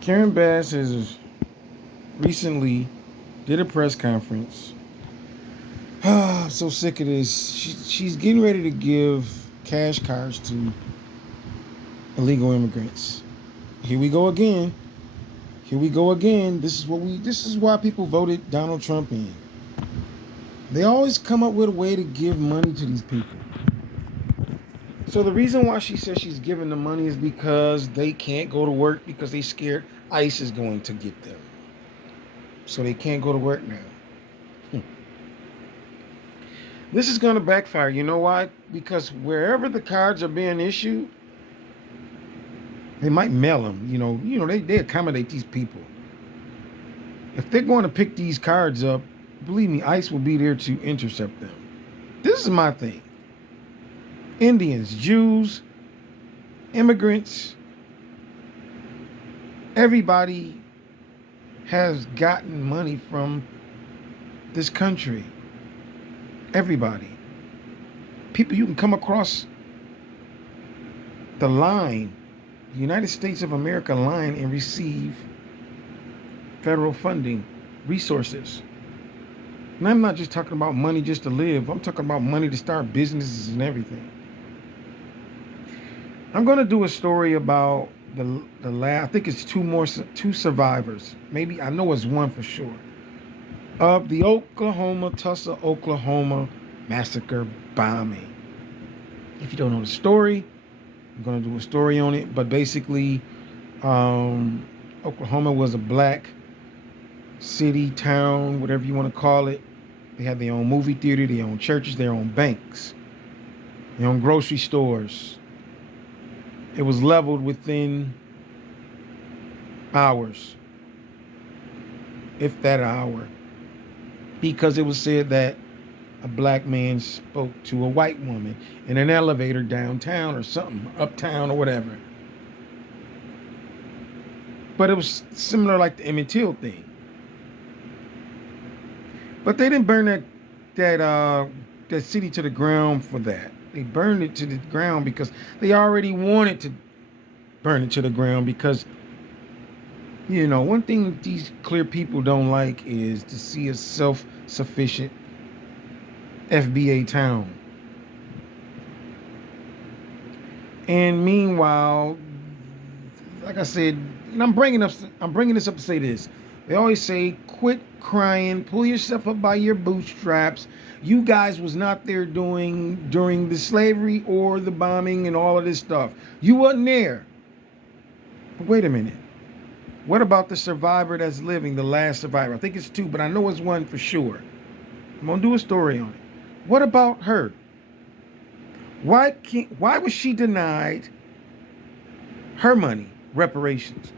Karen Bass has recently did a press conference. I'm so sick of this. She's getting ready to give cash cards to illegal immigrants. Here we go again. Here we go again. This is why people voted Donald Trump in. They always come up with a way to give money to these people. So the reason why she says she's giving the money is because they can't go to work because they scared ICE is going to get them. So they can't go to work now. This is going to backfire. You know why? Because wherever the cards are being issued, they might mail them. They accommodate these people. If they're going to pick these cards up, believe me, ICE will be there to intercept them. This is my thing. Indians, Jews, immigrants, everybody has gotten money from this country. Everybody. People you can come across the line, the United States of America line, and receive federal funding, resources. And I'm not just talking about money just to live. I'm talking about money to start businesses and everything. I'm going to do a story about the last, I think it's two survivors. Maybe, I know it's one for sure. Of the Tulsa, Oklahoma massacre bombing. If you don't know the story, I'm going to do a story on it. But basically, Oklahoma was a black city, town, whatever you want to call it. They had their own movie theater, their own churches, their own banks, their own grocery stores. It was leveled within hours, if that hour, because it was said that a black man spoke to a white woman in an elevator downtown or something, uptown or whatever. But it was similar like the Emmett Till thing. But they didn't burn that city to the ground for that. They burned it to the ground because they already wanted to burn it to the ground because, one thing these clear people don't like is to see a self-sufficient FBA town. And meanwhile, like I said, and I'm bringing this up to say this. They always say, quit crying, pull yourself up by your bootstraps. You guys was not there during the slavery or the bombing and all of this stuff. You wasn't there. But wait a minute. What about the survivor that's living, the last survivor? I think it's two, but I know it's one for sure. I'm going to do a story on it. What about her? Why was she denied her money, reparations?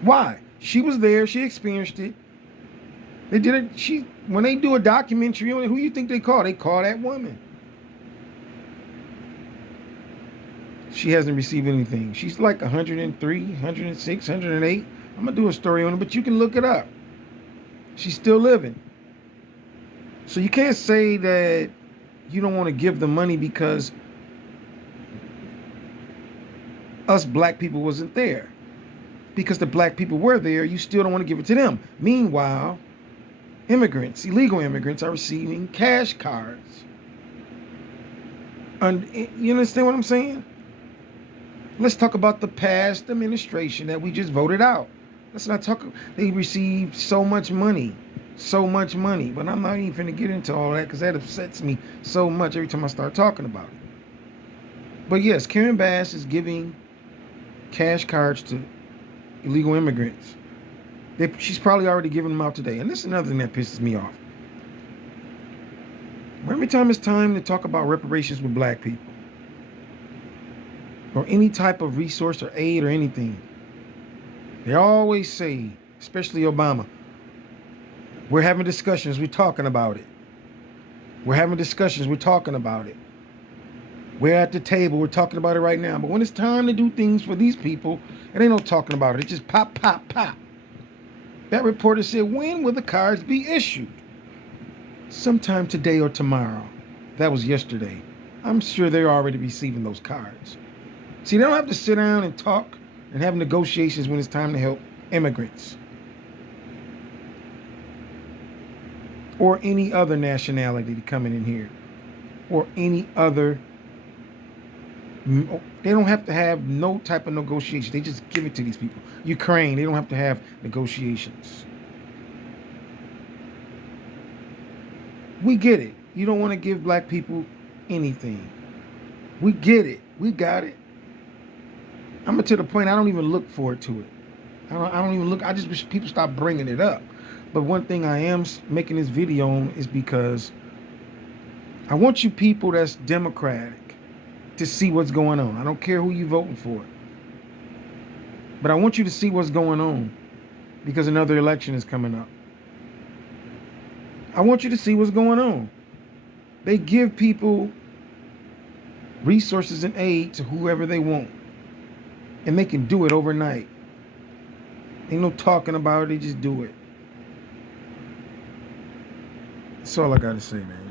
Why? She was there. She experienced it. They did it. When they do a documentary on it, who you think they call? They call that woman. She hasn't received anything. She's like 103, 106, 108. I'm going to do a story on it, but you can look it up. She's still living. So you can't say that you don't want to give the money because us black people wasn't there. Because the black people were there, you still don't want to give it to them. Meanwhile, illegal immigrants are receiving cash cards. And you understand what I'm saying? Let's talk about the past administration that we just voted out. Let's not talk. They received so much money. But I'm not even going to get into all that because that upsets me so much every time I start talking about it. But yes, Karen Bass is giving cash cards to illegal immigrants. She's probably already given them out today. And this is another thing that pisses me off. Every time it's time to talk about reparations with black people, or any type of resource or aid or anything, they always say, especially Obama, we're having discussions, we're talking about it. We're having discussions, we're talking about it. We're at the table, we're talking about it right now. But when it's time to do things for these people, it ain't no talking about it. It just pop, pop, pop. That reporter said, when will the cards be issued? Sometime today or tomorrow. That was yesterday. I'm sure they're already receiving those cards. See, they don't have to sit down and talk and have negotiations when it's time to help immigrants or any other nationality coming in here or any other. They don't have to have no type of negotiation. They just give it to these people. Ukraine, they don't have to have negotiations. We get it. You don't want to give black people anything. We get it. We got it. I'm to the point I don't even look forward to it. I don't even look. I just wish people stop bringing it up. But one thing I am making this video on is because I want you people that's Democratic to see what's going on. I don't care who you're voting for. But I want you to see what's going on because another election is coming up. I want you to see what's going on. They give people resources and aid to whoever they want. And they can do it overnight. Ain't no talking about it, they just do it. That's all I gotta say, man.